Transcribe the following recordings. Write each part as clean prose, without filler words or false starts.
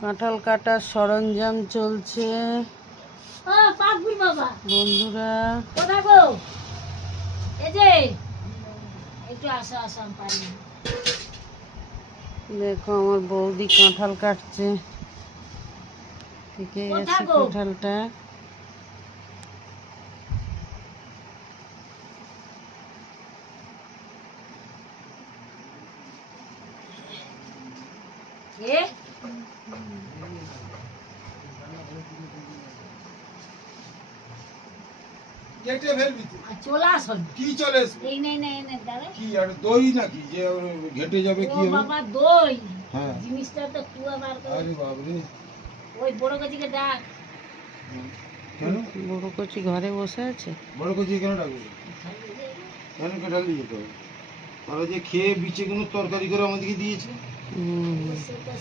কাঁঠাল কাটার সরঞ্জাম চলছে বন্ধুরা। দেখো আমার বৌদি কাঁঠাল কাটছে, থেকে গেছে কাঁঠালটা। কেটে ফেলবি তুই। চলে আসুন। কি চলে আসবে? এই নেই দাদা। কি আর দই নাকি যে ঘেটে যাবে কি হবে? বাবা দই। হ্যাঁ। জিনিসটা তো কুয়া বার করে। আরে বাপ রে। ওই বড় কচিকে ডাক। কেন? বড় কচি ঘরে বসে আছে। বড় কচি কেন ডাকবে? কেন কাঁঠাল দিয়ে যেতে হবে? ওরা যে খেয়ে বিচেগুলো তরকারি করে আমাদেরকে দিয়েছে।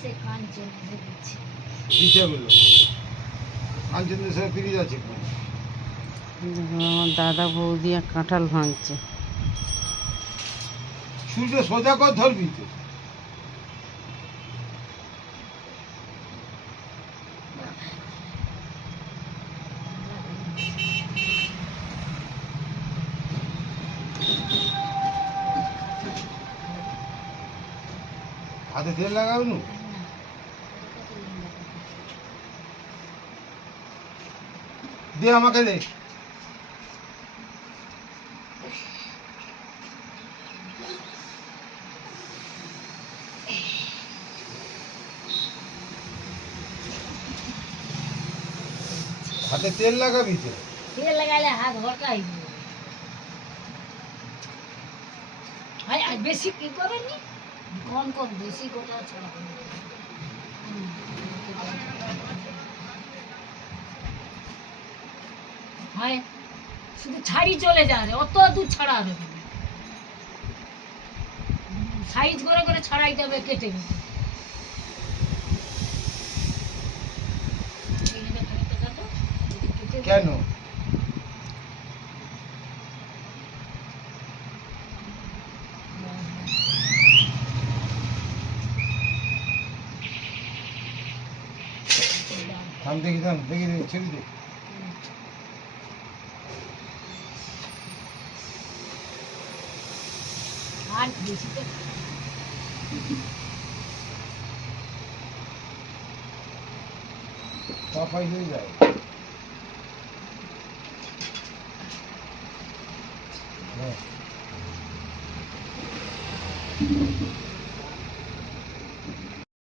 সে কাঞ্চন দিচ্ছে। বিচেগুলো। কাঞ্চনের সাথে ফিরে যাচ্ছে। আমার দাদা বৌদি আর কাঁঠাল ভাঙছে। ছুরিটা সোজা কর ধরবি তো। হাতে তেল লাগাও নু। দে আমাকে দে। হাতে তেল লাগাবি তো। তেল লাগাইলে হাত হরকাই ভাই। আর বেশি কি করেনি, কম কম বেশি গোটা ছাড়া হয়। শুধু ছাড়ি চলে যাবে, অত দূর ছাড়া হবে, সাইজ করে করে ছাড়াইতে হবে কেটে কেটে। কেন? থাম দেখি, থাম দেখি, ছেড়ে দে। আর বেশি তো পাপাই হয়ে যায়।